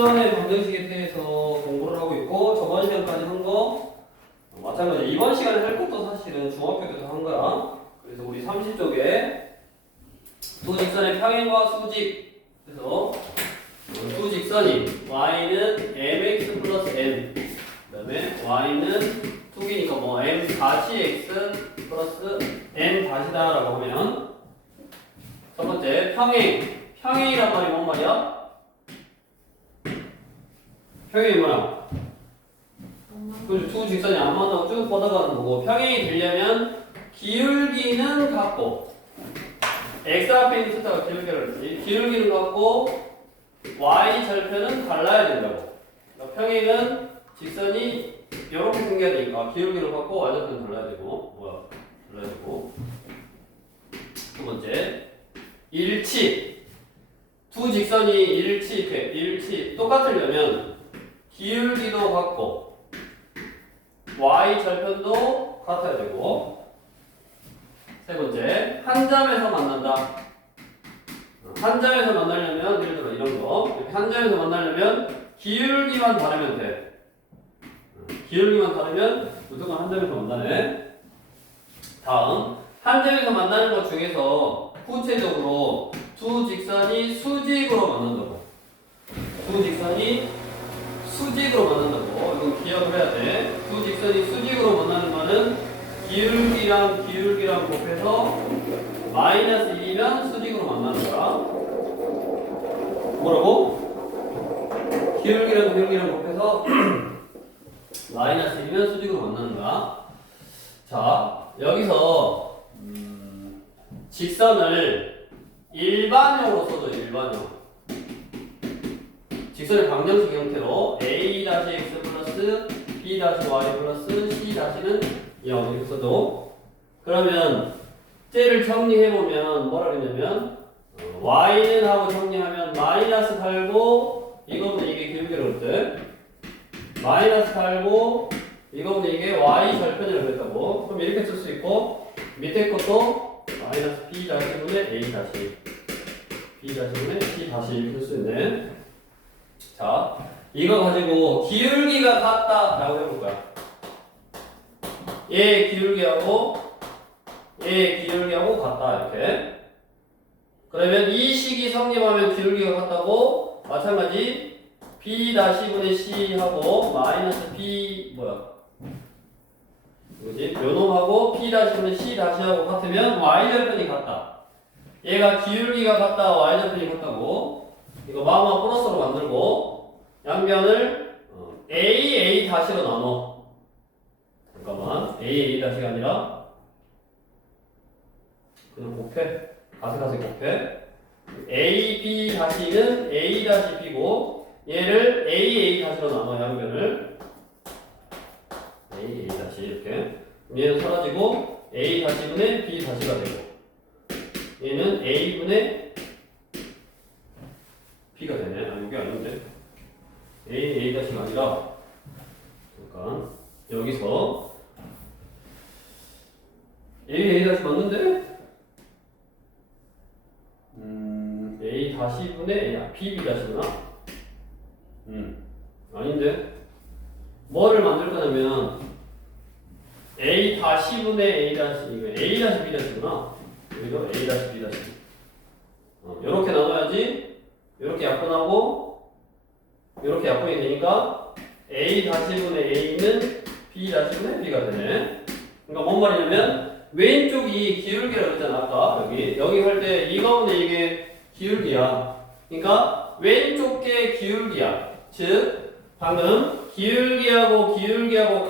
직선의 방정식에 대해서 공부를 하고 있고 저번 시간까지 한 거 마찬가지. 이번 시간에 할 것도 사실은 중학교 때도 한 거야. 그래서 우리 30쪽에 두 직선의 평행과 수직. 그래서 두 직선이 y는 mx 플러스 n, 그다음에 y는 투기니까 뭐 m 다시 x 플러스 n 다시다라고 하면 첫 번째 평행이란 말이 뭔 말이야? 평행이 뭐야? 두 직선이 안 만나고 쭉 뻗어가는 거고, 평행이 되려면 기울기는 같고, x 앞에 있는 θ가 기울기라고 했지. 기울기는 같고 y 절편은 달라야 된다고. 그러니까 평행은 직선이 이렇게 생겨야 되니까 기울기는 같고 y 절편은 달라야 되고, 달라야 되고. 두 번째, 일치. 두 직선이 일치 똑같으려면 기울기도 같고 y 절편도 같아야 되고. 세 번째, 한 점에서 만난다. 한 점에서 만나려면 예를 들어 이런 거, 이렇게 한 점에서 만나려면 기울기만 다르면 돼. 기울기만 다르면 무조건 한 점에서 만나네. 다음, 한 점에서 만나는 것 중에서 구체적으로 두 직선이 수직으로 만난다고. 두 직선이 수직으로 만난다고. 이건 기억을 해야 돼. 두 직선이 수직으로 만나는 말은 기울기랑 곱해서 마이너스 1이면 수직으로 만나는 거야. 뭐라고? 기울기랑 곱해서 마이너스 1이면 수직으로 만나는 거야. 자, 여기서 직선을 일반형으로 써줘. 일반형. 직선의 방정식 형태로 a-x 플러스 b-y 플러스 c-는 0 이렇게 써도, 그러면 쟤를 정리해보면 뭐라 그랬냐면 y는 하고 정리하면 마이너스 달고 이거보다 이게 기울기라고 그랬대. 마이너스 달고 이거보다 이게 y 절편이라고 그랬다고. 그럼 이렇게 쓸 수 있고, 밑에 것도 마이너스 b 다시분의 a 다시 b 다시분의 c 다시 이렇게 쓸 수 있네. 자, 이거 가지고 기울기가 같다라고 해볼 거야. 얘 기울기하고 같다 이렇게. 그러면 이 식이 성립하면 기울기가 같다고, 마찬가지 b-분의 c하고 마이너스 b 뭐지? 요놈하고 p-분의 c-하고 같으면 y절편이 같다. 얘가 기울기가 같다, y절편이 같다고. 이거 마마 플러스로 만들고 양변을 a-로 나눠. 잠깐만, a-가 아니라 그냥 곱해. 가세가세 곱해. a-b-는 a-b고 얘를 a-로 나눠. 양변을 a-, 이렇게. 얘는 사라지고 a-분의 b-가 되고, 얘는 a-분의 b가 되네. 아, 이게 아닌데. a-가 아니라, 잠깐, 여기서 a 맞는데? a-분의 b-구나. 아닌데? 뭐를 만들 거냐면 a-분의 이거 a-b-구나. 그리고 a-b. 요렇게 나눠야지. 요렇게 약분하고 요렇게 약분이 되니까 a-분의 a는 b-분의 b가 되네. 그러니까 뭔 말이냐면 왼쪽이 기울기라고 했잖아. 아까 여기 할 때 이거보다 이게 기울기야. 그러니까 왼쪽 게 기울기야. 즉 방금 기울기하고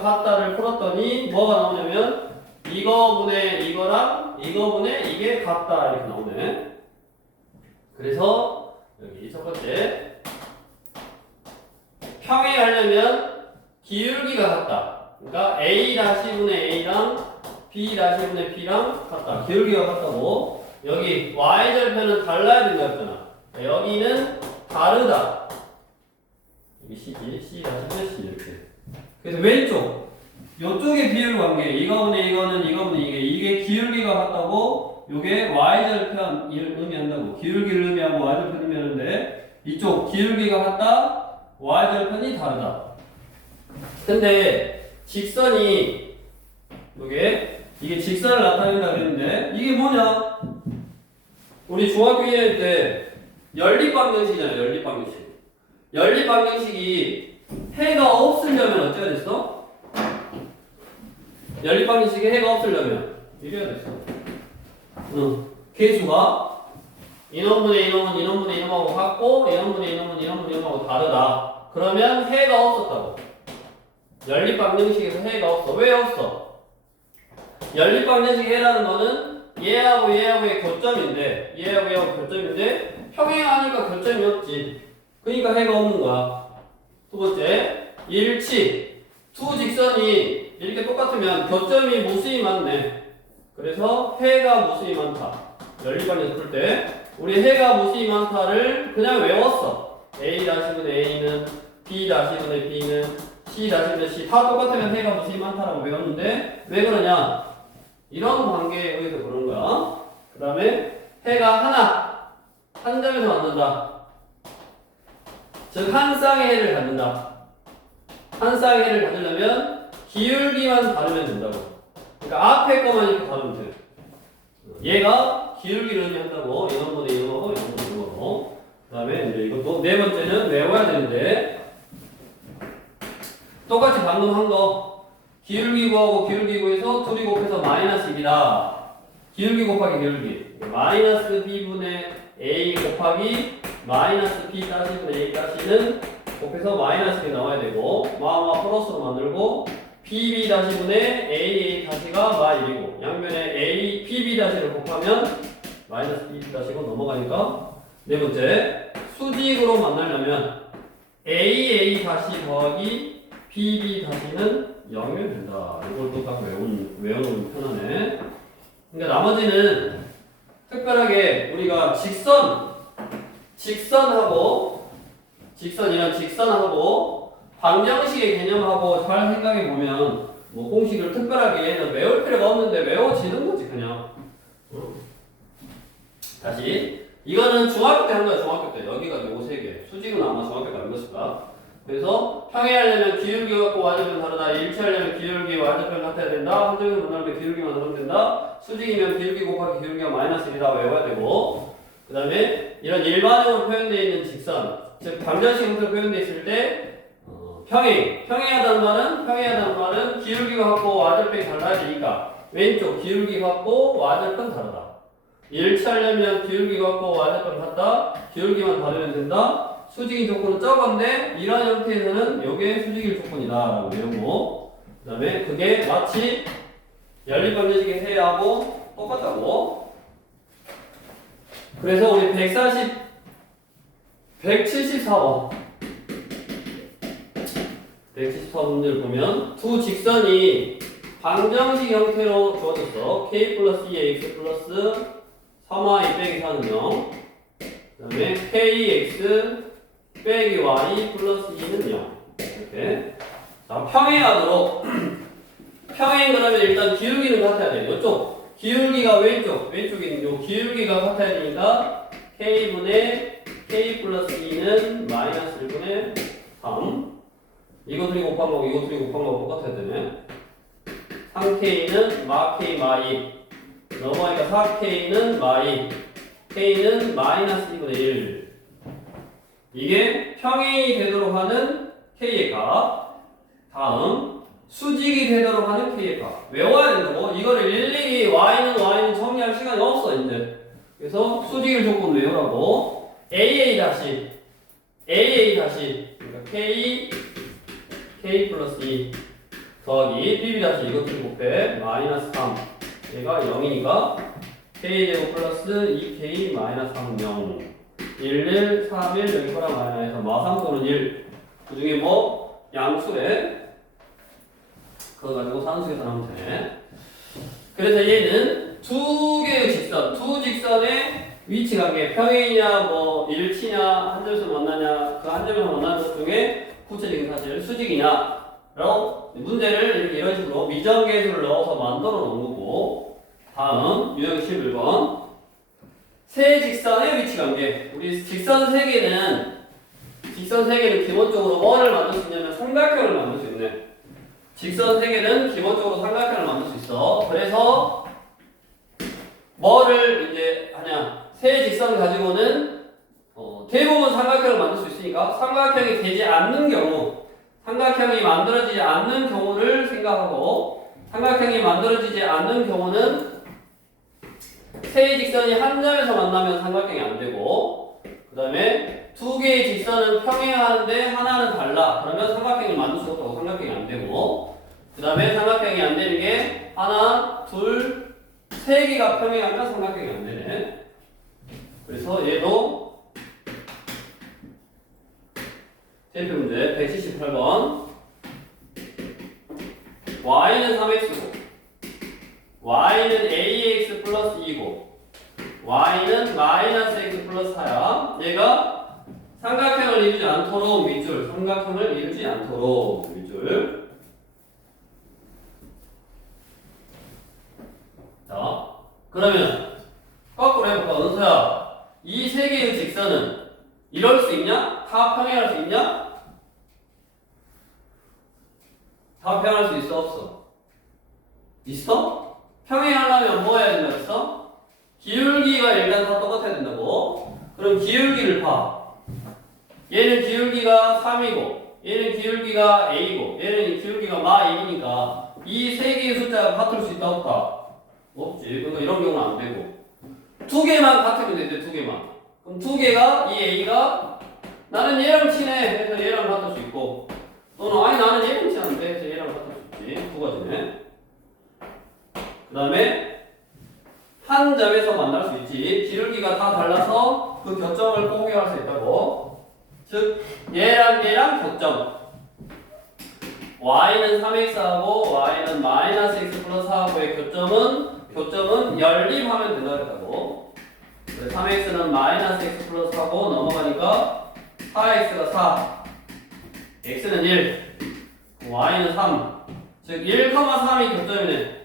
같다를 풀었더니 뭐가 나오냐면 이거분의 이거랑 이거분의 이게 같다 이렇게 나오네. 그래서 여기 첫 번째, 평행하려면 기울기가 같다. 그러니까 a-분의 a랑 b-분의 b랑 같다. 기울기가 같다고. 여기 y절편은 달라야 된다 했잖아. 여기는 다르다. 이게 c지. c-분의 c 이렇게. 그래서 왼쪽 요쪽의 비율 관계, 이거분의 이거는 이게 기울기가 같다고. 요게 y절편 의미한다고. 기울기를 의미하고 y절편 의미하는데, 이쪽 기울기가 같다, y절편이 다르다. 근데 직선이 이게 직선을 나타낸다 그랬는데 이게 뭐냐? 우리 중학교 1학년 때 연립방정식이잖아요. 연립방정식. 연립방정식이 해가 없으려면 어째야 됐어? 연립방정식에 해가 없으려면 이래야 됐어. 개수가 인원분의 인원하고 같고 인원분의 인원하고 다르다. 그러면 해가 없었다고. 연립방정식에서 해가 없어. 왜 없어? 연립방정식 해라는 거는 얘하고 얘하고의 교점인데 평행하니까 교점이 없지. 그러니까 해가 없는 거야. 두 번째, 일치. 두 직선이 이렇게 똑같으면 교점이 무수히 많네. 그래서 해가 무수히 많다. 연립방정식 풀 때 우리 해가 무수히 많다를 그냥 외웠어. A-분의 A는 B-분의 B는 C-분의 C 다 똑같으면 해가 무수히 많다라고 외웠는데 왜 그러냐? 이런 관계에 의해서 그런 거야. 그 다음에 해가 한 점에서 만든다. 즉 한 쌍의 해를 갖는다. 한 쌍의 해를 갖으려면 기울기만 다르면 된다고. 그러니까 앞에 거만 이렇게 다르면 돼. 얘가 기울기를 의미한다고. 이놈보다 이놈하고 이놈보다 이놈하고. 그 다음에 이제 이것도 네 번째는 외워야 되는데 똑같이 방금 한 거 기울기 구하고 기울기 구해서 둘이 곱해서 마이너스 1이다. 기울기 곱하기 기울기 마이너스 b분의 a 곱하기 마이너스 b 분의 a 는 곱해서 마이너스 1이 나와야 되고 플러스로 만들고 pb 분의 a-가 마1이고 양면에 a pb-를 곱하면 마이너스 b-고 넘어가니까 네 번째 수직으로 만나려면 a 더하기 pb-는 0이면 된다. 이걸 또 딱 외워놓으면 편하네. 그러니까 나머지는 특별하게 우리가 직선하고 방정식의 개념하고 잘 생각해 보면 뭐 공식을 특별하게 외울 필요가 없는데 외워지는 거지 그냥. 다시 이거는 중학교 때 한 거야. 중학교 때 여기가 요거 세 개. 수직은 아마 중학교 때 안 것일 거야. 그래서 평행하려면 기울기 갖고 y절편 다르다. 일치하려면 기울기 y절편 같아야 된다. 한쪽에서 만나면 기울기만 다르면 된다. 수직이면 기울기 곱하기 기울기가 마이너스 1이다 외워야 되고 그 다음에 이런 일반적으로 표현되어 있는 직선 즉 방정식 형태로 표현되어 있을 때 평행하다는 말은 기울기가 갖고 y절편이 달라야 되니까 왼쪽 기울기 갖고 y절편 다르다. 일치하려면 기울기 갖고 y절편 같다. 기울기만 다르면 된다. 수직인 조건은 적은데 이런 형태에서는 이게 수직일 조건이다 라고 외우고 그 다음에 그게 마치 연립방정식의 해하고 똑같다고. 그래서 우리 174번 문제를 보면 두 직선이 방정식 형태로 주어졌어. k 플러스 2x 플러스 3y 빼기 4는 0 그 다음에 kx 빼기 y 플러스 2는 0 이렇게. 자, 평행하도록 평행 그러면 일단 기울기는 같아야 돼. 이쪽 기울기가 왼쪽에 있는 요 기울기가 같아야 되니까 k분의 k 플러스 2는 마이너스 1분의 3 이거 둘이 곱한 거고 이거 둘이 곱한 거고 똑같아야 되네. 3k는 마2 넘어가니까 4k는 마2 k는 마이너스 2분의 1 이게 평행이 되도록 하는 k의 값. 다음 수직이 되도록 하는 k의 값. 외워야 된다고. 이거를 일일이 y는 정리할 시간이 없어 이제. 그래서 수직일 조건 외우라고. k러니까 k 플러스 2 더하기 bb 이것들이 곱해 마이너스 3 얘가 0이니까 k제곱 플러스 2k 마이너스 3 0 1, 3, 1 여기 허락 마이너에서 마3 또는 1 그 중에 뭐 양수래 그거 가지고 산수에서 나오면 되네. 그래서 얘는 두 직선의 위치 관계 평행이냐 뭐 일치냐 한 점에서 만나냐 그 한 점에서 만나는 것 중에 구체적인 사실 수직이냐라고 문제를 이런 식으로 미정계수를 넣어서 만들어 놓은 거고. 다음 유형 11번 세 직선의 위치 관계. 우리 직선 세 개는 직선 세개는 기본적으로 뭐를 만들 수 있냐면 삼각형을 만들 수 있네. 직선 세개는 기본적으로 삼각형을 만들 수 있어. 그래서 뭐를 이제 하냐? 세 직선 가지고는 대부분 삼각형을 만들 수 있으니까 삼각형이 되지 않는 경우, 삼각형이 만들어지지 않는 경우를 생각하고, 삼각형이 만들어지지 않는 경우는 세 직선이 한 점에서 만나면 삼각형이 안 되고, 그 다음에 두 개의 직선은 평행하는데 하나는 달라. 그러면 삼각형을 만들 수 없다고 삼각형이 안 되고, 그 다음에 삼각형이 안 되는 게 하나, 둘, 세 개가 평행하면 삼각형이 안 되네. 그래서 얘도 셀프 문제 178번. y는 3x고 y는 ax 플러스 2고 y는 마이너스 x 플러스 4야. 얘가 삼각형을 이루지 않도록 밑줄, 삼각형을 이루지 않도록 밑줄. 자, 그러면 거꾸로 해볼까? 은서야, 이 세 개의 직선은 이럴 수 있냐? 다 평행할 수 있냐? 다 평행할 수 있어? 없어? 있어? 평행하려면 뭐 해야 된다 했어? 기울기가 일단 다 똑같아야 된다고. 그럼 기울기를 봐. 얘는 기울기가 3이고 얘는 기울기가 a고 얘는 기울기가 마 1이니까 이 세 개의 숫자가 같을 수 있다 없다? 없지. 그러니까 이런 경우는 안 되고 두 개만 같으면 되는데 두 개만. 그럼 두 개가 이 a가 나는 얘랑 친해 해서 얘랑 같을 수 있고 또는 아니 나는 얘랑 친한데 해서 얘랑 같을 수 있지. 두 가지네. 그 다음에 한 점에서 만날 수 있지. 기울기가 다 달라서 그 교점을 포기할 수 있다고. 즉 얘랑 얘랑 교점 y는 3x하고 y는 마이너스 x 플러스 4하고의 교점은 연립하면 된다 그랬다고. 3x는 마이너스 x 플러스 4고 넘어가니까 4x가 4 x는 1 y는 3 즉 1,3이 교점이네.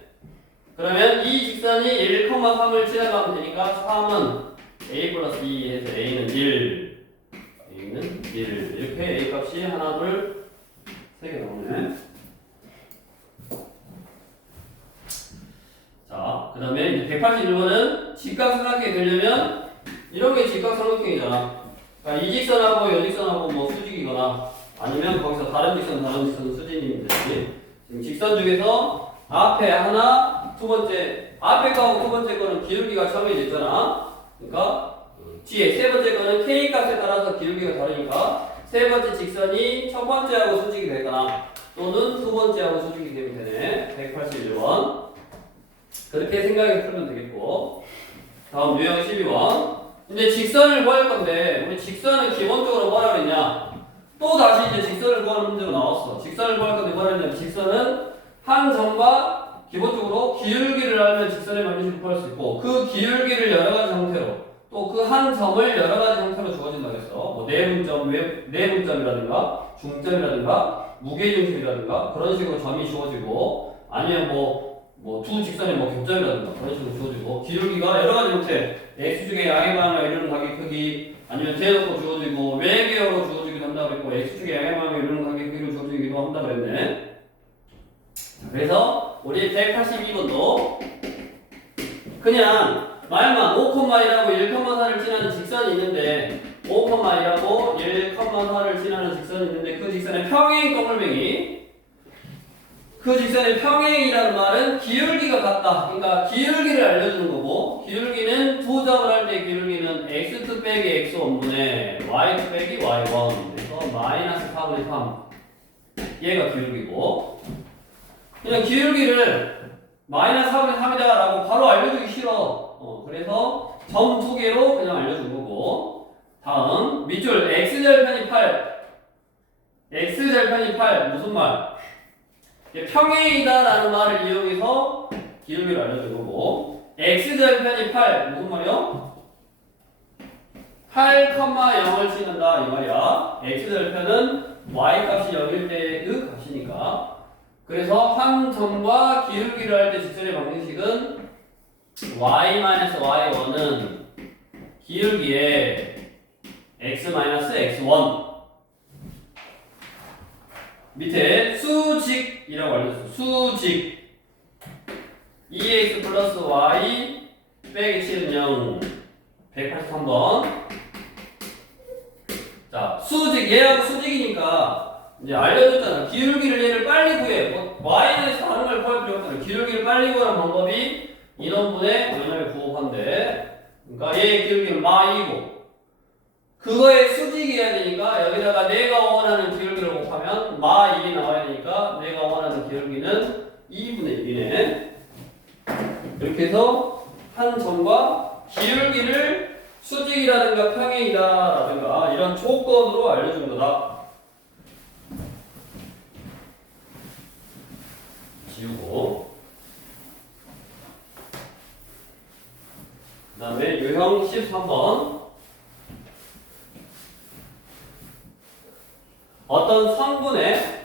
그러면 이 직선이 1,3을 지나가면 되니까 3은 a 플러스 2 해서 a는 1 a는 1 이렇게 a 값이 하나 둘 3개 나오네. 자, 그 다음에 이제 181번은 직각삼각형이 되려면 이런 게 직각삼각형이잖아. 그러니까 이 직선하고 이 직선하고 뭐 수직이거나 아니면 거기서 다른 직선 수직이면 되지. 지금 직선 중에서 앞에 하나, 두 번째 앞에 거하고 두 번째 거는 기울기가 정해져 있잖아. 그러니까 뒤에 세 번째 거는 k 값에 따라서 기울기가 다르니까 세 번째 직선이 첫 번째하고 수직이 되거나 또는 두 번째하고 수직이 되면 되네. 181번. 그렇게 생각해서 풀면 되겠고. 다음 유형 12번. 이제 직선을 구할 건데 우리 직선은 기본적으로 뭐라 그랬냐? 또 다시 이제 직선을 구하는 문제가 나왔어. 직선을 구할 건데 뭐라 했냐면 직선은 한 점과 기본적으로 기울기를 알면 직선의 방정식을 구할 수 있고 그 기울기를 여러 가지 형태로 또 그 한 점을 여러 가지 형태로 주어진다고 했어. 뭐 내분점이라든가 중점이라든가 무게중심이라든가 그런 식으로 점이 주어지고 아니면 뭐 두 직선의 뭐 겹점이라든가 그런 식으로 주어지고 기울기가 여러 가지 형태 x축의 양의 방향을 이루는 가격 크기 아니면 대놓고 주어지고 외계어로 주어지기도 한다고 했고 x축의 양의 방향을 이루는 가격 크기로 주어지기도 한다고 그랬네. 그래서 우리 182번도 그냥 말만 5,1하고 1,4를 지나는 직선이 있는데 5,1하고 1,4를 지나는 직선이 있는데 그 직선의 평행 더블뱅이 그 직선의 평행이라는 말은 기울기가 같다. 그러니까 기울기를 알려주는 거고 기울기는 두 점을 할 때 기울기는 x2 빼기 x1분의 y2 빼기 y1 그래서 마이너스 4분의 3 얘가 기울기고 그냥 기울기를 마이너스 4분의 3이다 라고 바로 알려주기 싫어. 그래서 점 두 개로 그냥 알려준 거고 다음 밑줄 x절편이 8 x절편이 8 무슨 말? 평행이다 라는 말을 이용해서 기울기를 알려준 거고 x절편이 8 무슨 말이요? 8,0을 치는다 이 말이야. x절편은 y값이 0일 때의 값이니까 그래서 한 점과 기울기를 할 때 직선의 방정식은 y-y1은 기울기에 x-x1 밑에 수직이라고 알려줬어. 수직 2x 플러스 y 빼기 7은 0. 183번. 자, 수직 얘하고 수직이니까 이제 알려줬잖아. 기울기를 얘를 빨리 구해. 뭐 y는 다른 걸 구할 필요 없잖아. 기울기를 빨리 구하는 방법이 인원분의 원점의 부호한데, 그러니까 얘의 기울기는 마이고 그거에 수직이어야 되니까 여기다가 내가 원하는 기울기를 곱하면 마 1이 나와야 되니까 내가 원하는 기울기는 2분의 1이네. 이렇게 해서 한 점과 기울기를 수직이라든가 평행이다라든가 이런 조건으로 알려준 거다. 지우고 그 다음에 유형 13번. 어떤 성분의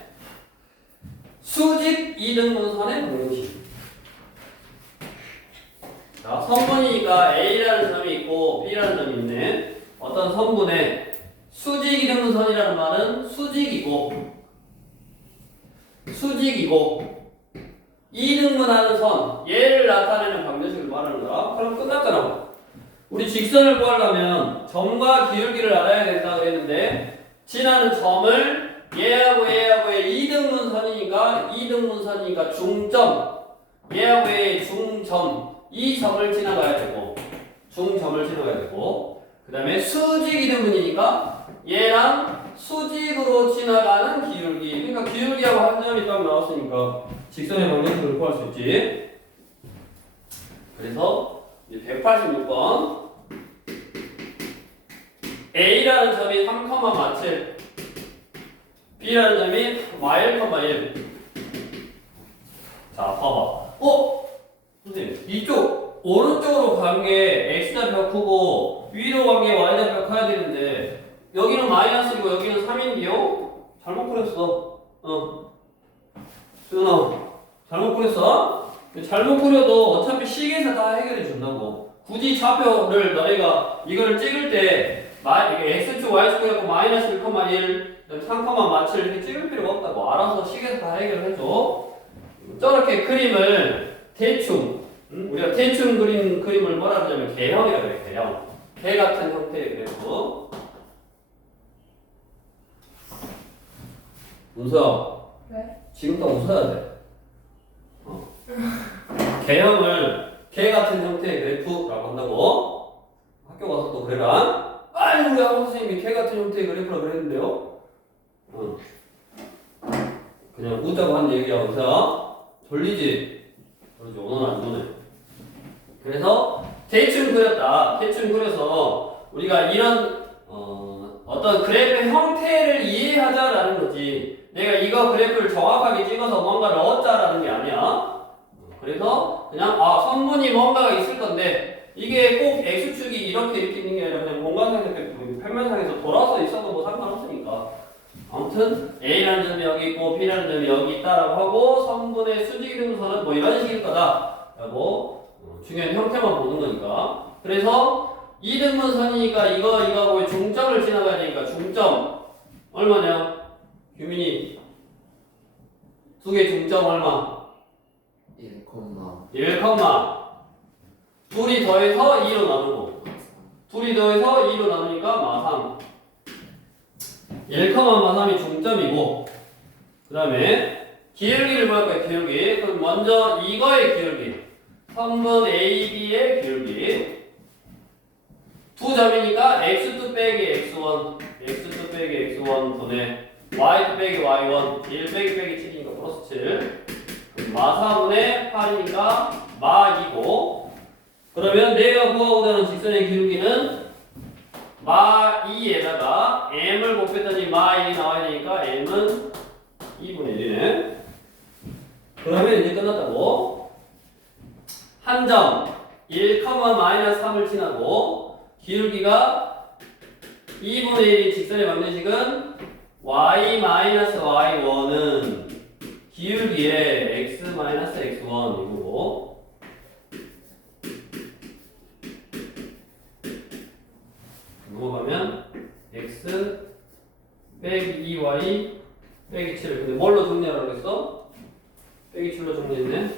수직 이등분선의 방정식. 자, 성분이니까 A라는 점이 있고 B라는 점이 있네. 어떤 성분의 수직 이등분선이라는 말은 수직이고 이등분하는 선, 얘를 나타내는 방정식을 말하는 거야. 그럼 끝났잖아. 우리 직선을 구하려면 점과 기울기를 알아야 된다 그랬는데 지나는 점을 얘하고의 이등분선이니까 중점, 얘하고 얘의 중점, 이 점을 지나가야 되고 중점을 지나가야 되고, 그 다음에 수직 이등분이니까 얘랑 수직으로 지나가는 기울기, 그러니까 기울기하고 한 점이 딱 나왔으니까 직선의 방정식을 구할 수 있지. 그래서 186번 A라는 점이 3,7, B라는 점이 y1,1. 자, 봐봐. 선생님, 이쪽 오른쪽으로 간 게 x좌표가 크고 위로 간 게 y좌표가 커야 되는데 여기는 마이너스이고 여기는 3인데요? 잘못 그렸어. 수연아, 잘못 그렸어? 잘못 그려도 어차피 식에서 다 해결해 준다고. 굳이 좌표를 너희가 이걸 찍을 때 이게 x축 y축 해갖고 마이너스 1,1 3,7 이렇게 찍을 필요가 없다고. 알아서 식에서 다 해결해줘. 저렇게 그림을 대충, 우리가 대충 그린 그림을 뭐라 그러냐면 개형이라고 그래. 개형. 개 같은 형태의 그래프. 문서야, 왜? 지금 딱 웃어야 돼. 개형을 개 같은 형태의 그래프라고 한다고. 학교 가서 또 그래라. 아니, 우리 학원 선생님이 개 같은 형태의 그래프라고 그랬는데요. 그냥 웃자고 하는 얘기야. 그래서 돌리지. 그러지. 오늘 안 도네. 그래서 대충 그렸다. 대충 그려서 우리가 이런 어떤 그래프의 형태를 이해하자라는 거지. 내가 이거 그래프를 정확하게 찍어서 뭔가 넣었자라는 게 아니야. 그래서 그냥 성분이 뭔가가 있을 건데 이게 꼭 x축이 이렇게 있는 게 아니라 그냥 공간상에서 평면상에서 돌아서 있어도 뭐 상관없으니까. 아무튼 A라는 점이 여기 있고 B라는 점이 여기 있다라고 하고 성분의 수직 이등분선은 뭐 이런 식일 거다라고 중요한 형태만 보는 거니까. 그래서 이등분선이니까 이거하고 중점을 지나가야 되니까 중점 얼마냐? 규민이 두 개 중점 얼마? 1, 1, 둘이 더해서 2로 나누고 둘이 더해서 2로 나누니까 마삼. 1, 마삼이 중점이고 그 다음에 기울기를 구할 거야. 기울기. 그럼 먼저 이거의 기울기, 성분 AB의 기울기. 두 점이니까 x2 빼기 x1 x2 빼기 x1 분의 y2 빼기 y1 1 빼기 7이니까 플러스 7. 마4분의 8이니까 마2고, 그러면 내가 구하고자 하는 직선의 기울기는 마2에다가 m을 곱했더니 마1이 나와야 되니까 m은 2분의 1이네. 그러면 이제 끝났다고. 한 점 1, 마이너스 3을 지나고 기울기가 2분의 1인 직선의 방정식은 y 마이너스 y1은 기울기에 x 마이너스 x1이고 넘어가면 x 빼기 2y 빼기 7. 근데 뭘로 정리하라고 했어? 빼기 7로 정리했네.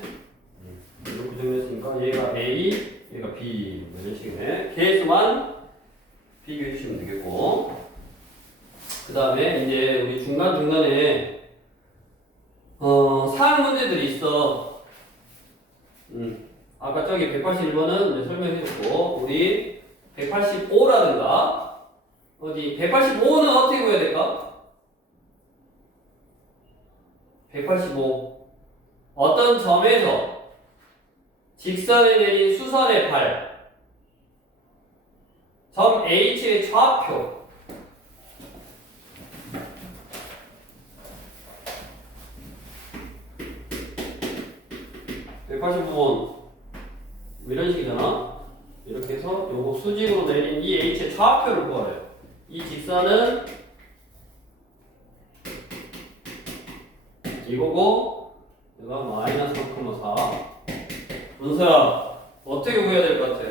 이렇게 정리했으니까 얘가 A, 얘가 B 이런 식이네. 개수만 비교해 주시면 되겠고, 그 다음에 이제 우리 중간에 사항 문제들이 있어. 아까 저기 181번은 설명해줬고, 우리 185라든가 어디 185는 어떻게 구해야 될까? 185 어떤 점에서 직선에 내린 수선의 발, 점 H의 좌표, 이런 식이잖아. 이렇게 해서 요거 수직으로 내린 이 H의 좌표를 구하래요. 이 직선은 이거고, 내가 마이너스 3,4. 문서야, 어떻게 구해야 될 것 같아?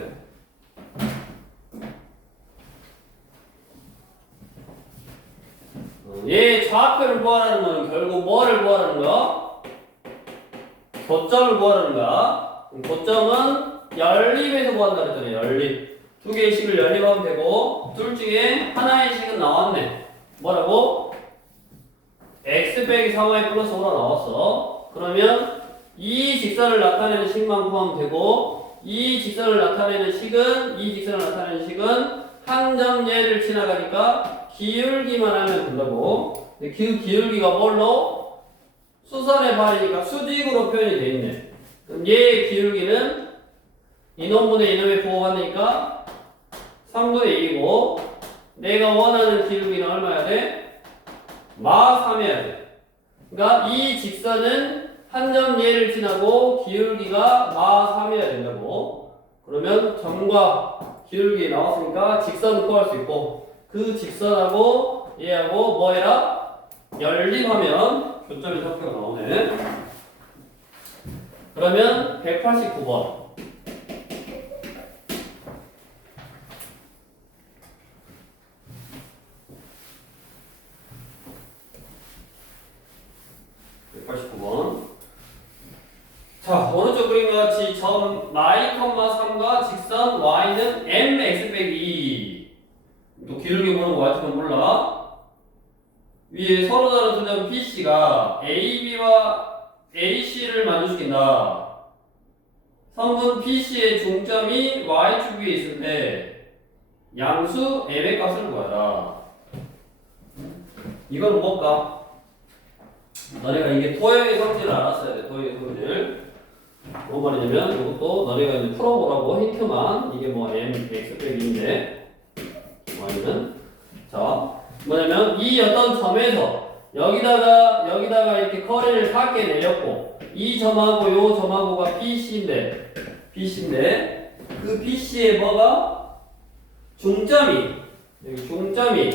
얘 좌표를 구하라는 건 결국 뭐를 구하라는 거야? 고점을 구하라는 거야. 고점은 연립에서 구한다 그랬잖아요. 연립. 두 개의 식을 연립하면 되고, 둘 중에 하나의 식은 나왔네. 뭐라고? x 빼기 3y 플러스 5가 나왔어. 그러면 이 직선을 나타내는 식만 구하면 되고, 이 직선을 나타내는 식은 한 점 얘를 지나가니까 기울기만 하면 된다고. 근데 그 기울기가 뭘로? 수선의 발이니까 수직으로 표현이 돼 있네. 그럼 얘의 기울기는 이놈분의 이놈의 부호하니까 3분의 2이고, 내가 원하는 기울기는 얼마야 돼? 마 3 해야 돼. 그러니까 이 직선은 한 점 얘를 지나고 기울기가 마 3 해야 된다고. 그러면 점과 기울기 나왔으니까 직선 구할 수 있고, 그 직선하고 얘하고 뭐 해라? 연립하면 교점의 좌표가 나오네. 그러면 189번. 자, 오른쪽 그림과 같이 점 y, 3과 직선 y는 mx 빼기 2. 또 기울기 보는 거 같으면 몰라. 위에 서로 다른 두 점 PC가 AB와 AC를 만족시킨다. 선분 PC의 중점이 y축 위에 있을 때 양수 m의 값을 구하라. 이건 뭘까? 너네가 이게 토형의 성질을 알았어야 돼. 토형의 성질. 뭔 말이냐면 이것도 너네가 이제 풀어보라고 힌트만. 이게 뭐 m x 빼기인데 y는 자 뭐냐면 이 어떤 점에서 여기다가 이렇게 커리를 작게 내렸고, 이 점하고 요 점하고가 BC인데 그 BC에 뭐가 중점이 여기 중점이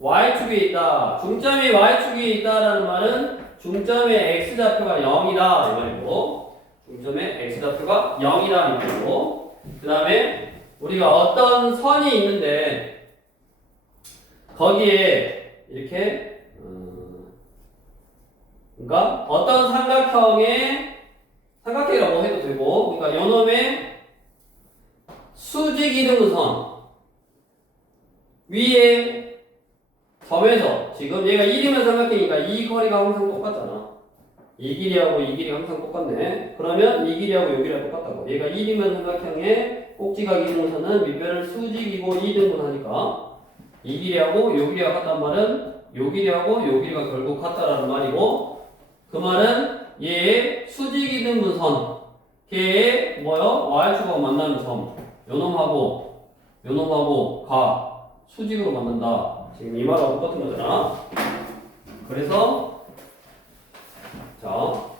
y축에 있다. 중점이 y축에 있다라는 말은 중점의 x좌표가 0이다 이 말이고, 중점의 x좌표가 0이라는 말이고, 그 다음에 우리가 어떤 선이 있는데 거기에 이렇게 그러니까 어떤 삼각형이라 뭐 해도 되고, 그러니까 요놈의 수직 이등선 위에 점에서 지금 얘가 1이면 삼각형이니까 이 거리가 항상 똑같잖아. 이 길이하고 이 길이가 항상 똑같네. 그러면 이 길이하고 이 길이가 똑같다고. 얘가 1이면 삼각형의 꼭지각 이등선은 밑변을 수직이고 2등분 하니까 이 길이하고 이 길이가 같단 말은 이 길이하고 이 길이가 결국 같다라는 말이고, 그 말은 얘의 수직 이등분선 걔의 뭐요? y축하고 만나는 점 요놈하고 가 수직으로 만난다. 지금 이 말하고 똑같은 거잖아. 그래서 자,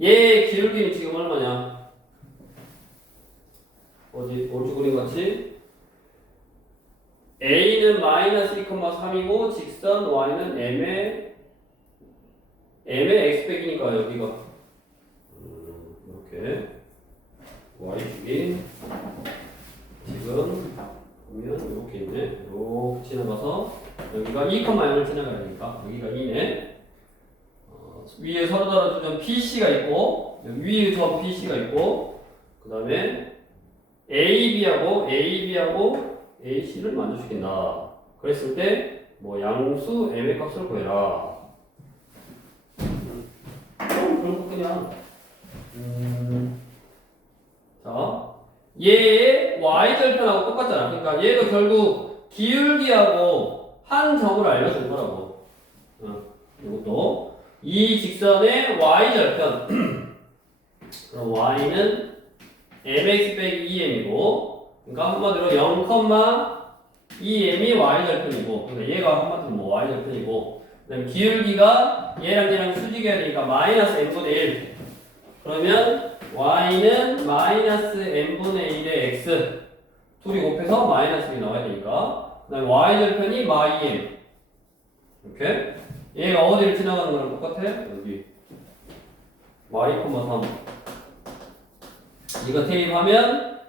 얘의 기울기는 지금 얼마냐? 어디 오른쪽 그림 같이 A는 마이너스 2,3이고 직선 Y는 M의 X 빼기니까 여기가 이렇게 Y축이 지금 보면 이렇게 있네. 이렇게 지나가서 여기가 2,0을 지나가야 되니까 여기가 2네. 위에 서로 다른 점 PC가 있고 여기 위에 점 PC가 있고 그 다음에 AB하고 AC를 만족시킨다. 그랬을 때 뭐 양수 M의 값을 구해라. 그럼 그냥 자 얘의 y절편하고 똑같잖아. 그러니까 얘도 결국 기울기하고 한 점을 알려준 거라고. 이것도 이 직선의 y절편 그럼 y는 mx 빼기 2m이고 그러니까 한마디로 0,2m이 y절편이고 그러니까 얘가 한마디로 뭐 y절편이고 그다음에 기울기가 얘랑 수직이어야 되니까 마이너스 m분의 1 그러면 y는 마이너스 m분의 1의 x 둘이 곱해서 마이너스 1이 나와야 되니까 그 다음에 y절편이 마이m 이렇게 얘가 어디를 지나가는 거랑 똑같아? 여기 y,3 이거 대입하면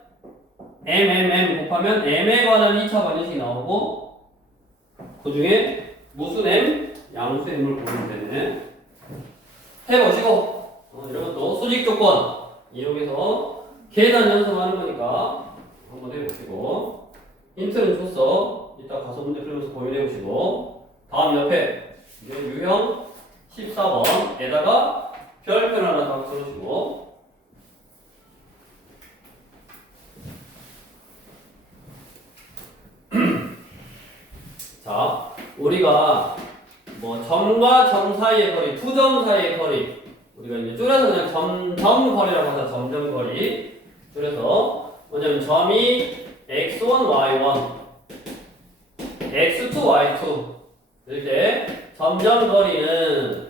m 곱하면 m에 관한 2차 방정식이 나오고 그 중에 무슨 m? 양수 m을 고르면 되네. 해보시고 이런 것도 수직 조건 이용해서 계산 연습하는 거니까 한번 해보시고 힌트는 줬어. 이따 가서 문제 풀면서 고민해보시고 다음 옆에 이제 유형 14번에다가 별표 하나 더 써주시고 자, 우리가 뭐 점과 점 사이의 거리, 두 점 사이의 거리 우리가 이제 줄여서 그냥 점 거리라고 하자. 점점 거리 줄여서 뭐냐면 점이 x1, y1 x2, y2 이럴 때 점점 거리는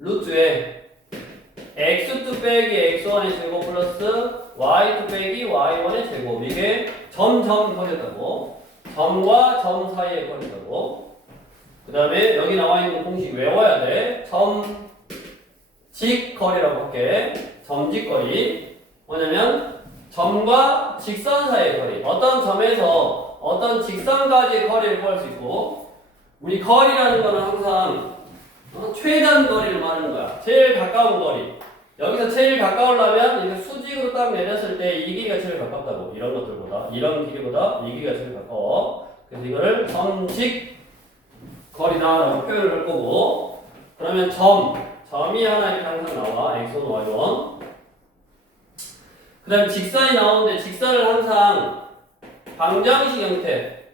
루트에 x2 빼기 x1의 제곱 플러스 y2 빼기 y1의 제곱 이게 점점 거리였다고. 점과 점 사이의 거리라고. 그 다음에 여기 나와 있는 공식 외워야 돼. 점직거리라고 할게. 점직거리 뭐냐면 점과 직선 사이의 거리. 어떤 점에서 어떤 직선까지의 거리를 구할 수 있고 우리 거리라는 거는 항상 최단 거리를 말하는 거야. 제일 가까운 거리. 여기서 제일 가까우려면 이렇게 수직으로 딱 내렸을 때 이 길이가 제일 가깝다고. 이런 것들보다 이런 길이보다 이 길이가 제일 가까워. 그래서 이거를 점직 거리다라고 표현을 할 거고 그러면 점이 하나 이렇게 항상 나와. x1, y1 그 다음에 직선이 나오는데 직선을 항상 방정식 형태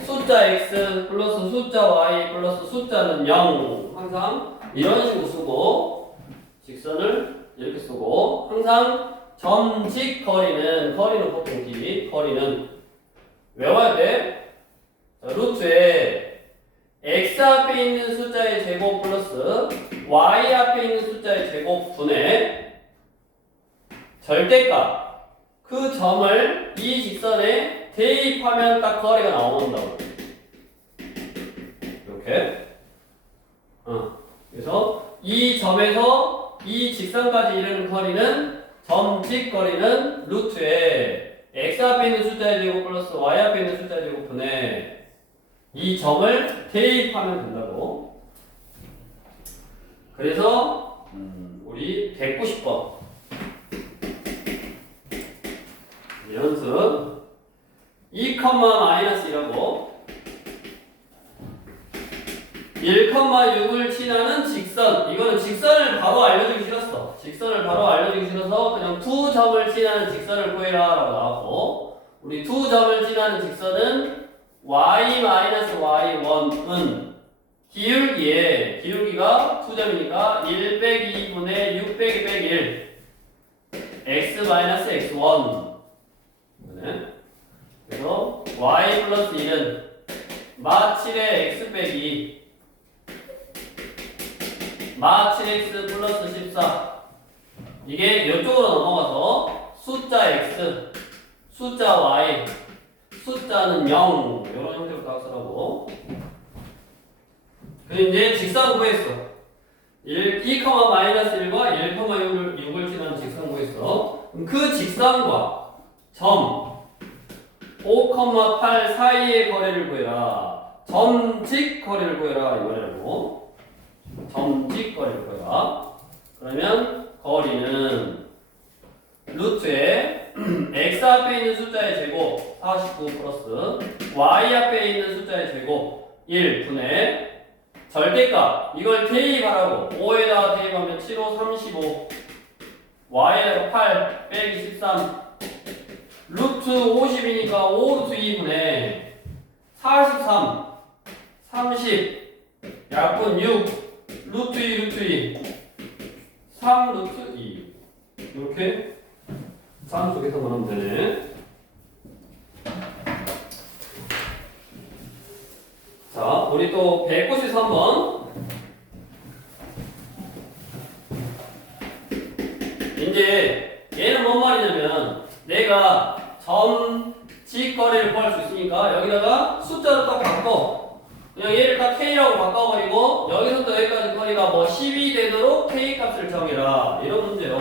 숫자 x 플러스 숫자 y 플러스 숫자는 0 항상 이런 식으로 쓰고 직선을 이렇게 쓰고 항상 점직 거리는 보통 길이 거리는 외워야 돼. 자, 루트에 x 앞에 있는 숫자의 제곱 플러스 y 앞에 있는 숫자의 제곱 분의 절대값 그 점을 이 직선에 대입하면 딱 거리가 나온다고. 이렇게. 그래서 이 점에서 이 직선까지 이르는 거리는 점직 거리는 루트에 x 앞에 있는 숫자의 제곱 플러스 y 앞에 있는 숫자의 제곱분의 이 점을 대입하면 된다고. 그래서 우리 190번 연습 2,-1하고 1,6을 지나는 직선. 이거는 직선을 바로 알려주기 싫었어. 직선을 바로 알려주기 싫어서 그냥 두 점을 지나는 직선을 구해라 라고 나왔고 우리 두 점을 지나는 직선은 y-y1은 기울기가 두 점이니까 1 빼기 2분의 6 빼기 1 x-x1 그래서 y 플러스 1은 마 7의 x 빼기 마 7x 플러스 14 이게 이쪽으로 넘어가서 숫자 x 숫자 y 숫자는 0 이런 형태로 딱 쓰라고. 그리고 이제 직선 구했어. 2,-1과 1,6을 지나는 직선 구했어. 그럼 그 직선과 점 5,8 사이의 거리를 구해라. 점직 거리를 구해라 이거라고. 점직 거리를 구해라. 그러면 거리는 루트에 x 앞에 있는 숫자의 제곱 49 플러스 y 앞에 있는 숫자의 제곱 1분의 절대값 이걸 대입하라고. 5에다가 대입하면 7, 5, 35 y에다가 8 빼기 13 루트 50이니까 5 루트 2분의 43 30 약분 6 루트 2 루트 2 3 루트 2 이렇게 3 속에서 보면 되네. 자, 우리 또 193번. 이제 얘는 뭔 말이냐면 내가 점직거리를 구할 수 있으니까 여기다가 숫자로 딱 바꿔. 그냥 얘를 딱 K라고 바꿔버리고 여기서부터 여기까지 거리가 뭐 10이 되도록 K 값을 정해라. 이런 문제요.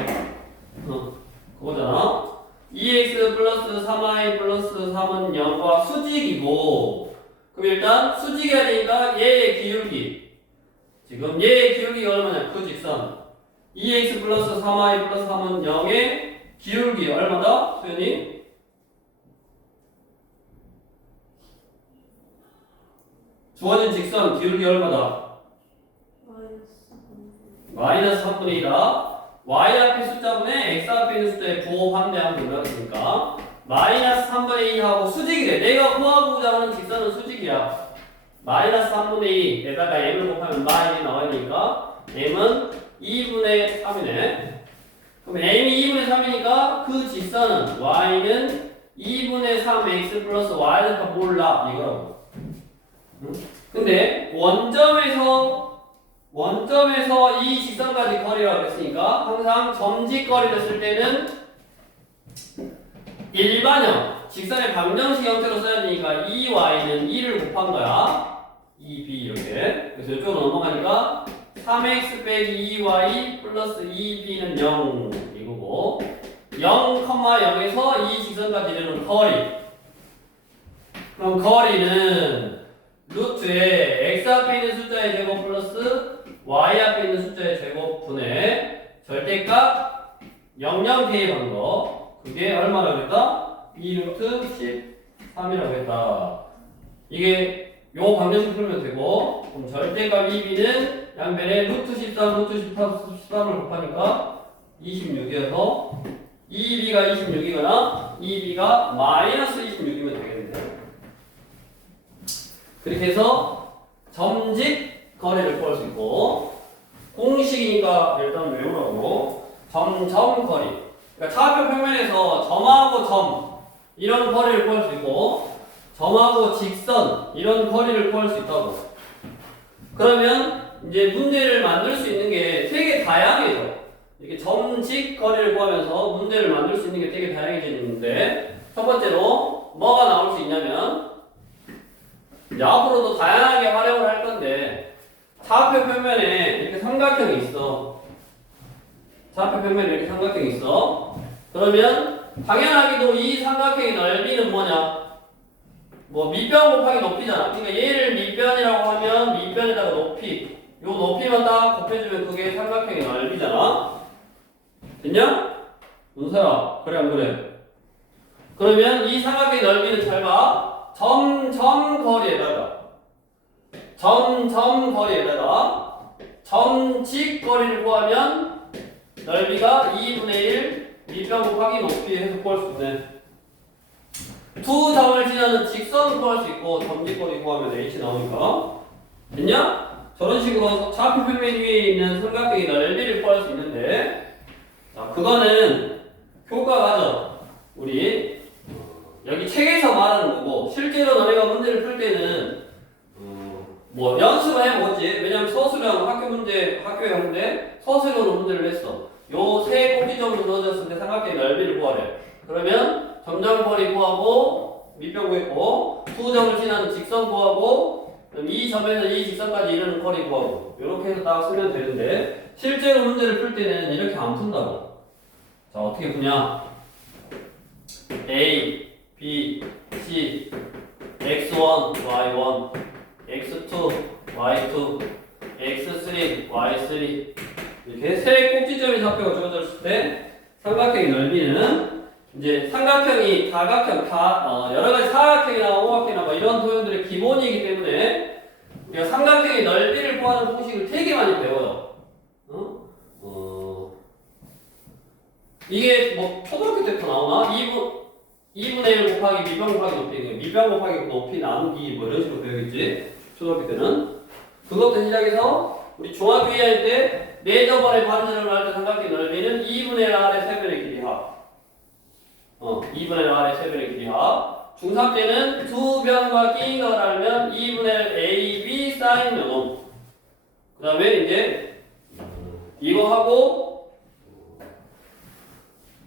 그거잖아. 2x 플러스 3y 플러스 3은 0과 수직이고 그럼 일단 수직해야 되니까 얘의 기울기 지금 얘의 기울기가 얼마냐? 그 직선 2x 플러스 3y 플러스 3은 0의 기울기 얼마다? 수연이? 주어진 직선 기울기 얼마다? 마이너스 3분의 2다. y 앞에 숫자분의 x 앞에 있는 숫자에 부호함대하면 된다니까 마이너스 3분의 2하고 수직이래. 내가 구하고자 하는 직선은 수직이야. 마이너스 3분의 2에다가 m을 곱하면 마이너스 나와야 되니까 m은 2분의 3이네. 그럼 m이 2분의 3이니까 그 직선은 y는 2분의 3x 플러스 y는 몰라 이거라고. 근데 원점에서 이 직선까지 거리라고 했으니까 항상 점직거리를 쓸 때는 일반형 직선의 방정식 형태로 써야 되니까 2y는 2를 곱한 거야. 2b 이렇게. 그래서 이쪽으로 넘어가니까 3x 빼기 2y 플러스 2b는 0 이거고 0,0에서 이 직선까지 이르는 거리. 그럼 거리는 루트에 x 앞에 있는 숫자의 제곱 플러스 y 앞에 있는 숫자의 제곱분의 절대값 00 대입한 거 그게 얼마라고 했다? 2루트 13이라고 했다. 이게 요 방정식 풀면 되고 그럼 절대값 2b는 양변에 루트 13 루트 13을 곱하니까 26이어서 2b가 26이거나 2b가 마이너스 26이면 되겠는데 그렇게 해서 점직 거리를 구할 수 있고 공식이니까 일단 외우라고 점거리 그러니까 차표 평면에서 점하고 점 이런 거리를 구할 수 있고 점하고 직선 이런 거리를 구할 수 있다고. 그러면 이제 문제를 만들 수 있는 게 되게 다양해져. 이렇게 점직 거리를 구하면서 문제를 만들 수 있는 게 되게 다양해지는데 첫 번째로 뭐가 나올 수 있냐면 이제 앞으로도 다양하게 활용을 할 건데 차표 평면에 이렇게 삼각형이 있어. 차표 평면에 이렇게 삼각형이 있어. 그러면 당연하게도 이 삼각형의 넓이는 뭐냐? 뭐 밑변 곱하기 높이잖아. 그러니까 얘를 밑변이라고 하면 밑변에다가 높이 요 높이만 딱 곱해주면 그게 삼각형의 넓이잖아. 됐냐? 문서야 그래 안 그래? 그러면 이 삼각형의 넓이는 잘 봐. 점 거리에다가 점직 거리를 구하면 넓이가 2분의 1 밑변 곱하기 높이 해서 구할 수 있네. 두 점을 지나는 직선을 구할 수 있고 점직 거리 구하면 h 나오니까 됐냐? 저런 식으로 차표 평면 위에 있는 삼각형의 넓이를 구할 수 있는데 자 그거는 교과과정 우리 여기 책에서 말하는 거고 실제로 너네가 문제를 풀 때는 뭐 연습을 해보겠지. 왜냐면 서술형 학교에 하는데 서술형으로 문제를 했어. 요 세 꼭지점으로 넣어졌을 때 삼각형의 넓이를 구하래. 그러면 점점거리 구하고 밑변 구했고 두 점을 지나는 직선 구하고 이 점에서 이 직선까지 이르는 거리 구하고 이렇게 해서 딱 쓰면 되는데 실제로 문제를 풀 때는 이렇게 안 푼다고. 자 어떻게 푸냐? A, B, C, X1, Y1 x2, y2, x3, y3 이렇게 세 꼭지점이 좌표가 주어졌을 때 삼각형의 넓이는 이제 삼각형이 다각형, 여러 가지 사각형이나 오각형이나 뭐 이런 도형들의 기본이기 때문에 우리가 삼각형의 넓이를 구하는 공식을 되게 많이 배워요. 이게 뭐 초등학교 때부터 나오나? 2분의 1 곱하기 밑변 곱하기 높이, 밑변 곱하기 높이 나누기 뭐 이런 식으로 배우겠지? 초등학교 때는. 그것부터 시작해서 우리 중학교 2학년 때 내저번에 반지름을 할 때 삼각형 넓이는 2분의 1 아래 세변의 길이 합. 2분의 1 아래 세변의 길이 합. 중3 때는 두 변과 끼인 걸 알면 2분의 1 AB 사인 요놈. 그 다음에 이제 이거 하고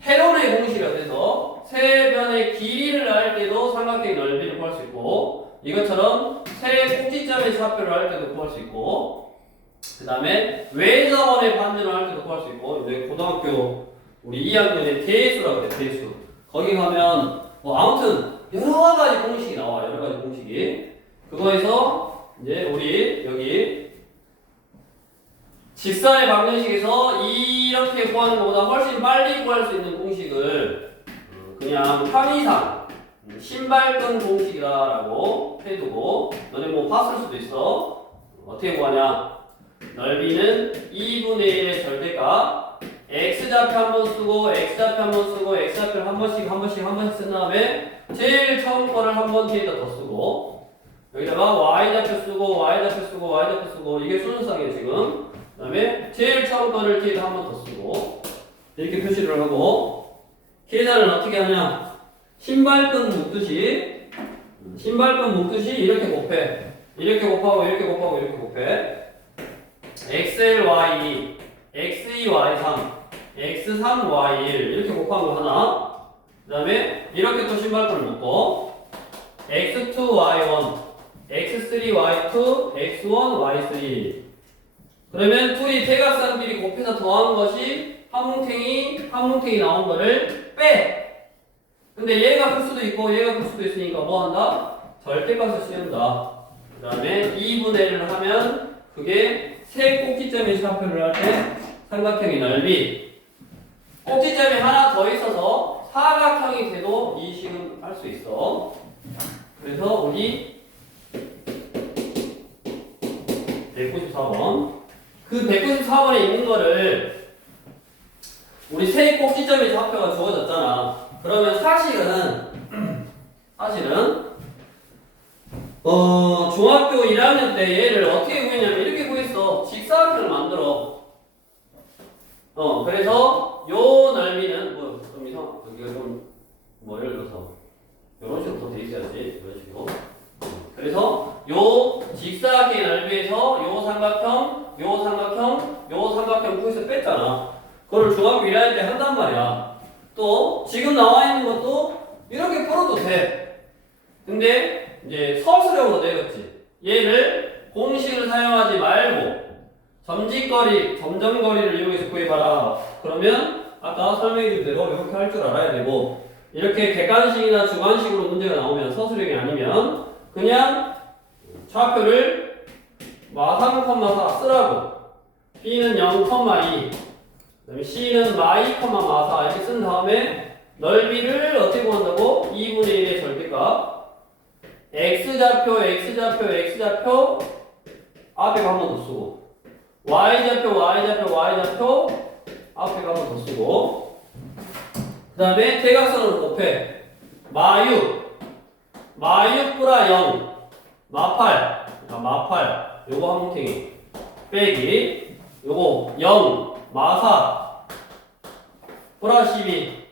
헤론의 공식이 돼서 세 변의 길이를 알 때도 삼각형의 넓이를 구할 수 있고 이것처럼 세 꼭지점의 좌표를 알 때도 구할 수 있고 그 다음에 외접원의 반지름을 할 때도 구할 수 있고 이제 고등학교 우리 2학년에 대수라고 그래 대수 거기 가면 뭐 아무튼 여러 가지 공식이 나와 여러 가지 공식이 그거에서 이제 우리 여기 직사의 방정식에서 이렇게 구하는 것보다 훨씬 빨리 구할 수 있는 공식을 그냥 편의상 신발끈 공식이다라고 해두고 너네 뭐 봤을 수도 있어. 어떻게 구하냐? 넓이는 2분의 1의 절대값 x좌표 한번 쓰고 x좌표 한번 쓰고 x좌표를 한 번씩 쓴 다음에 제일 처음 거를 한 번 뒤에다 더 쓰고 여기다가 y좌표 쓰고 y좌표 쓰고 y좌표 쓰고 이게 순서상이에요 지금. 그 다음에 제일 처음 거를 뒤에다 한 번 더 쓰고 이렇게 표시를 하고 계산을 어떻게 하냐 신발끈 묶듯이 이렇게 곱해 이렇게 곱하고 이렇게 곱하고 이렇게 곱해 xl y2 x2 y3 x3 y1 이렇게 곱한 거 하나 그 다음에 이렇게 또 신발끈을 묶고 x2 y1 x3 y2 x1 y3 그러면 둘이 대각선끼리 곱해서 더한 것이 한뭉탱이 나온 거를 빼. 근데 얘가 클 수도 있고 얘가 클 수도 있으니까 뭐 한다? 절대값을 씌운다. 그 다음에 2분의 1을 하면 그게 세 꼭지점의 좌표를 할 때 삼각형의 넓이. 꼭지점이 하나 더 있어서 사각형이 돼도 이 식은 할 수 있어. 그래서 우리 194번. 그 194번에 있는 거를 우리 세 꼭지점의 좌표가 주어졌잖아. 그러면 사실은 중학교 1학년 때 얘를 어떻게 구했냐면 이렇게 구했어. 직사각형을 만들어. 그래서 요 넓이는 좀 이상 여기가 좀 뭐 예를 들어서 이런 식으로 더 돼 있어야지 이런 식으로. 그래서 요 직사각형의 넓이에서 요 삼각형 구해서 뺐잖아. 그거를 중학교 1학년 때 한단 말이야. 또 지금 나와 있는 것도 이렇게 풀어도 돼. 근데 이제 서술형으로 내렸지. 얘를 공식을 사용하지 말고 점점거리를 이용해서 구해봐라. 그러면 아까 설명해준 대로 이렇게 할 줄 알아야 되고 이렇게 객관식이나 주관식으로 문제가 나오면 서술형이 아니면 그냥 좌표를 마3,4 쓰라고 B는 0,2 그다음에 C는 마2,4 이렇게 쓴 다음에 넓이를 어떻게 구한다고? 2분의 1의 절대값 X좌표 앞에 한 번 더 쓰고 Y좌표 앞에 한 번 더 쓰고 그 다음에 대각선으로 곱해 마6 플라 0 마8 요거 한뭉탱이 빼기 요거 0 마4 플라 12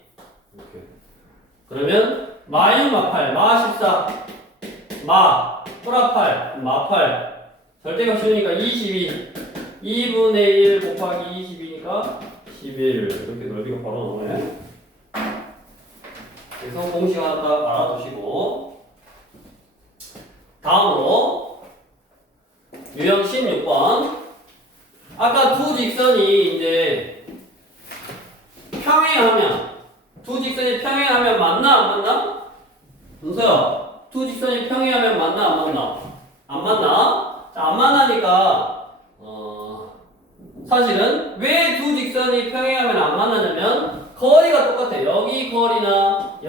이렇게 그러면 마6 마8 마14 마 플라 8 마8 절대값 씌우니까 22 2분의 1 곱하기 22니까 11 이렇게 넓이가 바로 나오네. 그래서 공식 하나 딱 알아두시고 다음으로 유형 16번 아까 두 직선이 이제 평행하면 맞나 안 맞나? 은서야 두 직선이 평행하면 맞나 안 맞나? 안 만나? 자, 안 만나니까 사실은 왜 두 직선이 평행하면 안 만나냐면 거리가 똑같아. 여기 거리나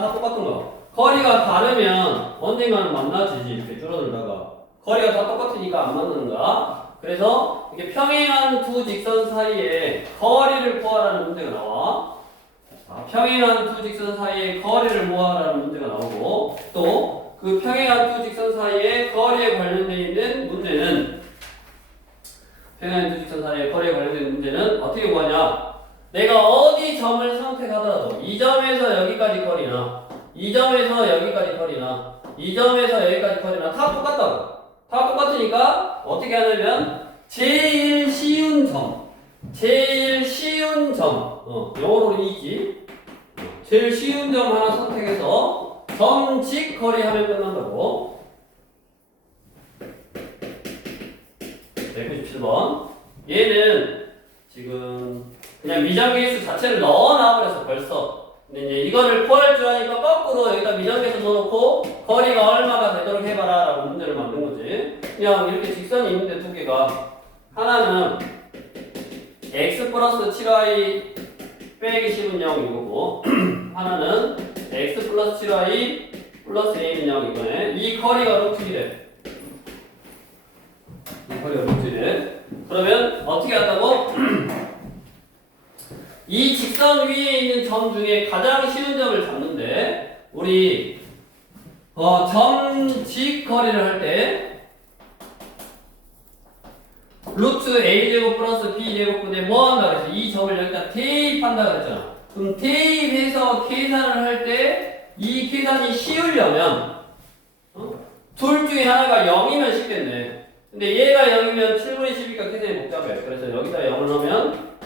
다 똑같은 거. 거리가 다르면 언젠가는 만나지지. 이렇게 줄어들다가 거리가 다 똑같으니까 안 맞는 거야. 그래서 이렇게 평행한 두 직선 사이에 거리를 구하라는 문제가 나와. 평행한 두 직선 사이에 거리를 구하라는 문제가 나오고, 또 그 평행한 두 직선 사이에 거리에 관련되어 있는 문제는, 평행한 두 직선 사이에 거리에 관련된 문제는 어떻게 구하냐? 내가 어디 점을 선택하더라도 이 점에서 여기까지 거리나 이 점에서 여기까지 거리나 이 점에서 여기까지 거리나 다 똑같다고. 다 똑같으니까 어떻게 하냐면 제일 쉬운 점, 영어로는 이지. 제일 쉬운 점 하나 선택해서 점직 거리 하면 끝난다고. 197번. 얘는 지금 그냥 미정계수 자체를 넣어놔버려서 벌써. 근데 이제 이거를 구할 줄 아니까 거꾸로 여기다 미정계수 넣어놓고 거리가 얼마가 되도록 해봐라 라고 문제를 만든 거지. 그냥 이렇게 직선이 있는데 두 개가, 하나는 x 플러스 7y 빼기 10은 0 이거고, 하나는 x 플러스 7y 플러스 a는 0 이거네. 이 거리가 루트 1에. 이 거리가 루트 1에. 그러면 어떻게 한다고? 이 직선 위에 있는 점 중에 가장 쉬운 점을 잡는데, 우리 점직 거리를 할 때 루트 a제곱 플러스 b제곱분의 뭐 한다 그랬어? 이 점을 여기다 대입한다 그랬잖아. 그럼 대입해서 계산을 할 때 이 계산이 쉬우려면 둘 중에 하나가 0이면 쉽겠네. 근데 얘가 0이면 7분의 10이니까 계산이 복잡해. 그래서 여기다 0을 넣으면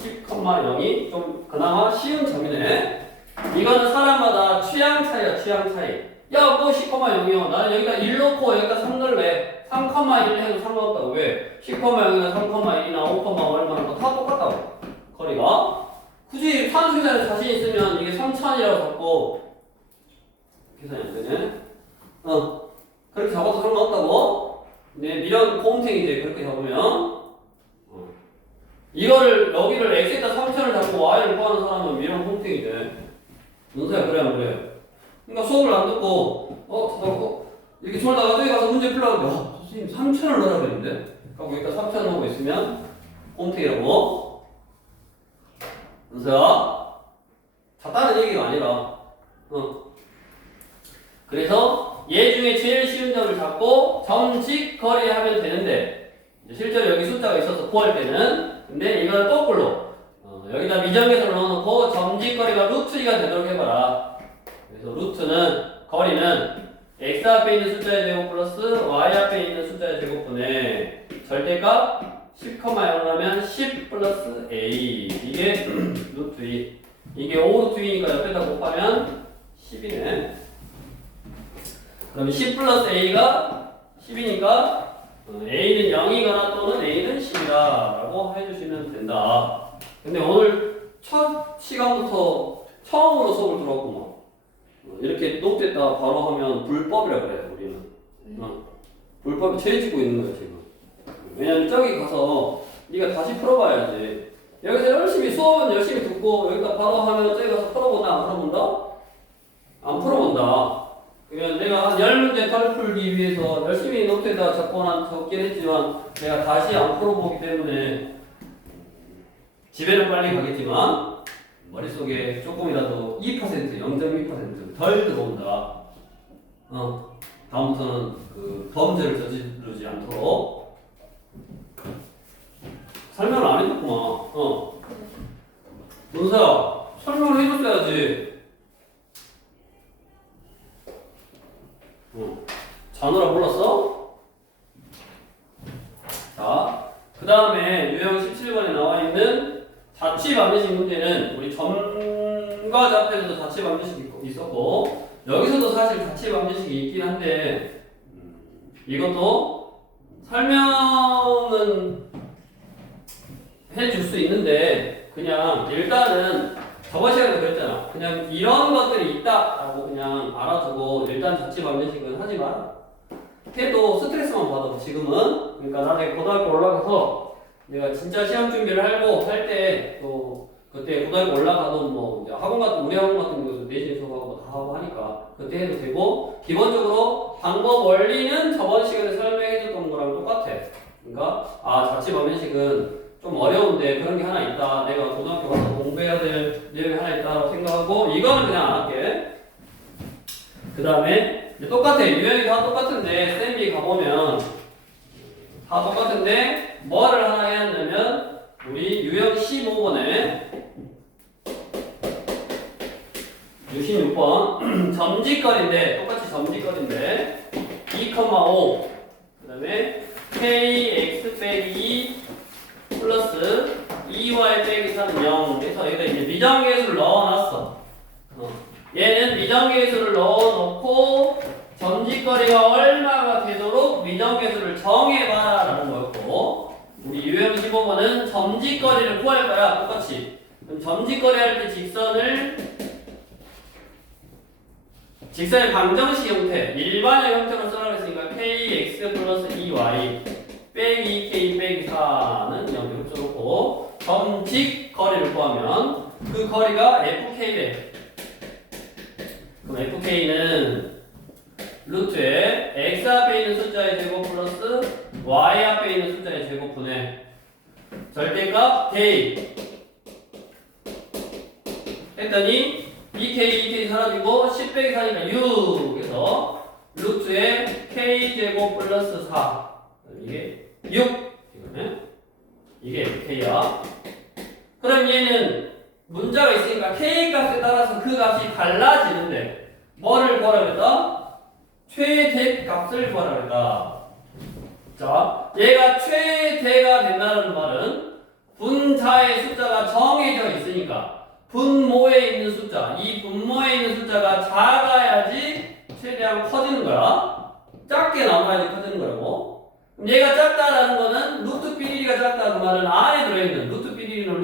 10,0이 좀 그나마 쉬운 점이네. 이거는 사람마다 취향 차이야, 취향 차이. 야, 뭐 10,0이요? 나는 여기다 1 넣고 여기다 3 넣을래. 3,1 해도 상관없다고. 왜? 10,0이나 3,1이나 5, 얼마나 다 똑같다고. 거리가. 굳이 산수계산에 자신 있으면 이게 3,000이라고 잡고 계산이 안 되네. 그렇게 잡아도 상관없다고. 네, 미련 곰탱이지. 그렇게 잡으면. 이거를 여기를 x에다 3,000을 잡고 y를 구하는 사람은 미련 곰탱이지. 문서야, 그래 안 그래? 그러니까 수업을 안 듣고 이렇게 졸다가 저기 가서 문제 풀라고 선생님 3,000을 넣으라고 했는데 그럼 여기다 3,000 넣고 있으면 꼼택이라고. 은서야 잤다는 얘기가 아니라 그래서 얘 중에 제일 쉬운 점을 잡고 점직 거리 하면 되는데, 실제로 여기 숫자가 있어서 구할 때는, 근데 이걸 거꾸로 여기다 미정계수를 넣어놓고 점직 거리가 루트 2가 되도록 해봐라. 그래서 루트는, 거리는 x 앞에 있는 숫자의 제곱 플러스 y 앞에 있는 숫자의 제곱분의 절대값 10,0하면 10 플러스 a. 이게 루트 2. 이게 5 루트 2니까 옆에다 곱하면 10이네. 그럼 10 플러스 a가 10이니까 a는 0이거나 또는 a는 10이다 라고 해주시면 된다. 근데 오늘 첫 시간부터 처음으로 수업을 들어왔구만. 이렇게 녹됐다 바로 하면 불법이라 그래요, 우리는. 불법이 죄 짓고 있는 거야, 지금. 왜냐면 저기 가서 네가 다시 풀어봐야지. 여기서 열심히 수업은 열심히 듣고 여기다 바로 하면 저기 가서 풀어본다, 안 풀어본다? 안 풀어본다. 그러면 내가 한 10문제 덜 풀기 위해서 열심히 노트에다 적긴 했지만 내가 다시 안 풀어보기 때문에 집에는 빨리 가겠지만 머릿속에 조금이라도 2%, 0.2% 덜 들어온다. 다음부터는 그 범죄를 저지르지 않도록. 설명을 안 해줬구만. 문서야, 설명을 해줬어야지. 자느라 몰랐어? 자, 그 다음에 유형 17번에 나와 있는 자취 반드시 문제는 우리 점과 잡에서도 자취 반드시 있었고, 여기서도 사실 자취 반드시 있긴 한데, 이것도 설명은 해줄 수 있는데, 그냥 일단은 저번 시간에 그랬잖아. 그냥 이런 것들이 있다라고 그냥 알아두고 일단 자취 반드시는 하지 마라. 걔도 스트레스만 받아 지금은. 그러니까 나중에 고등학교 올라가서 내가 진짜 시험 준비를 하고 할 때 또 그때 고등학교 올라가도 뭐 이제 학원 같은 우리 학원 같은 경우도 내신 수업하고 뭐 다 하고 하니까 그때 해도 되고 기본적으로 방법 원리는 저번 시간에 설명해줬던 거랑 똑같아. 그러니까 자취 방정식은 좀 어려운데 그런 게 하나 있다. 내가 고등학교 가서 공부해야 될 내용이 하나 있다고 생각하고 이거는 그냥 안 할게. 그 다음에 똑같아. 유형이 다 똑같은데 쌤이 가보면 다 똑같은데 뭐를 하나 해야 한다면 우리 유형 15번에 66번 점직거리인데 똑같이 점직거리인데 2,5 그 다음에 kx 빼기 2 플러스 2y 빼기 3은 0 그래서 여기다 이제 미정계수를 넣어놨어. 얘는 미정계수를 넣어놓고 점직거리가 얼마가 되도록 미정계수를 정해봐라 라는 거였고 우리 유형 15번은 점직거리를 구할 거야. 똑같이. 그럼 점직거리 할 때 직선의 방정식 형태, 일반의 형태로 써라 그랬으니까 kx 플러스 2y 빼기 k 빼기 4는 0 이렇게 써놓고 점직 거리를 구하면 그 거리가 fk래. 그럼 fk는 루트에 x 앞에 있는 숫자의 제곱 플러스 y 앞에 있는 숫자의 제곱분의 절대값 k 했더니 2k 사라지고 10 빼기 4니까 6 그래서 루트에 k제곱 플러스 4 이게 6 이게 k야. 그럼 얘는 문자가 있으니까 k 값에 따라서 그 값이 달라지는데 뭐를 구하라 그랬다? 최대 값을 구하라 그랬다. 자, 얘가 최대가 된다는 말은 분자의 숫자가 정해져 있으니까 분모에 있는 숫자, 이 분모에 있는 숫자가 작아야지 최대한 커지는 거야. 작게 남아야지 커지는 거라고. 그럼 얘가 작다라는 거는 루트 삐리리가 작다는 말은 안에 들어있는 루트 삐리리는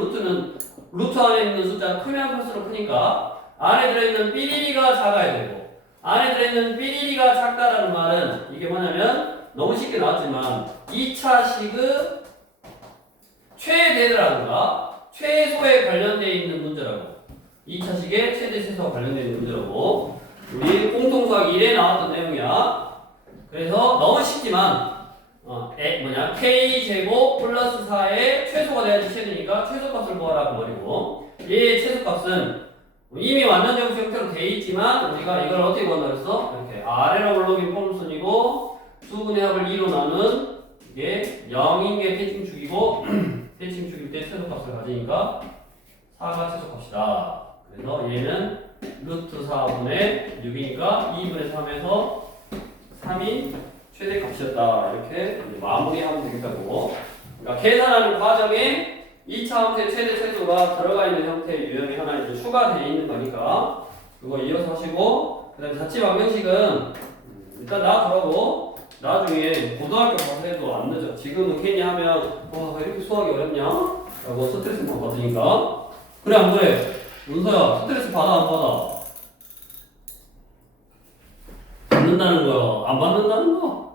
루트 안에 있는 숫자가 크면 클수록 크니까 안에 들어있는 삐리리가 작아야 되고 안에 들어있는 삐리리가 작다라는 말은 이게 뭐냐면 너무 쉽게 나왔지만 2차식의 최대라든가 최소에 관련되어 있는 문제라고. 2차식의 최대 최소와 관련되어 있는 문제라고. 우리 공통수학 1에 나왔던 내용이야. 그래서 너무 쉽지만 k제곱 플러스 4의 최소가 돼야지 최대니까 최소값을 구하라 그 말이고 얘의 최소값은 이미 완전 정수 형태로 돼 있지만 우리가 이걸 어떻게 구한다 그랬어? 이렇게 아래로 올라오긴 폼순이고 수분의 합을 2로 나눈 이게 0인 게 대칭축이고 대칭축일 때 최소값을 가지니까 4가 최소값이다. 그래서 얘는 루트 4분의 6이니까 2분의 3에서 3이 최대값이었다. 이렇게 마무리하면 되겠다고. 그러니까 계산하는 과정에 2차 함수의 최대 최소가 들어가 있는 형태의 유형이 하나 이제 추가되어 있는 거니까 그거 이어서 하시고 그다음에 자취 방정식은 일단 놔두라고. 나중에 고등학교 가서 해도 안 늦어. 지금은 괜히 하면 와 이렇게 수학이 어렵냐? 라고 스트레스만 받으니까. 그래 안 그래? 문서야 스트레스 받아 안 받아? 받는다는 거야? 안 받는다는 거?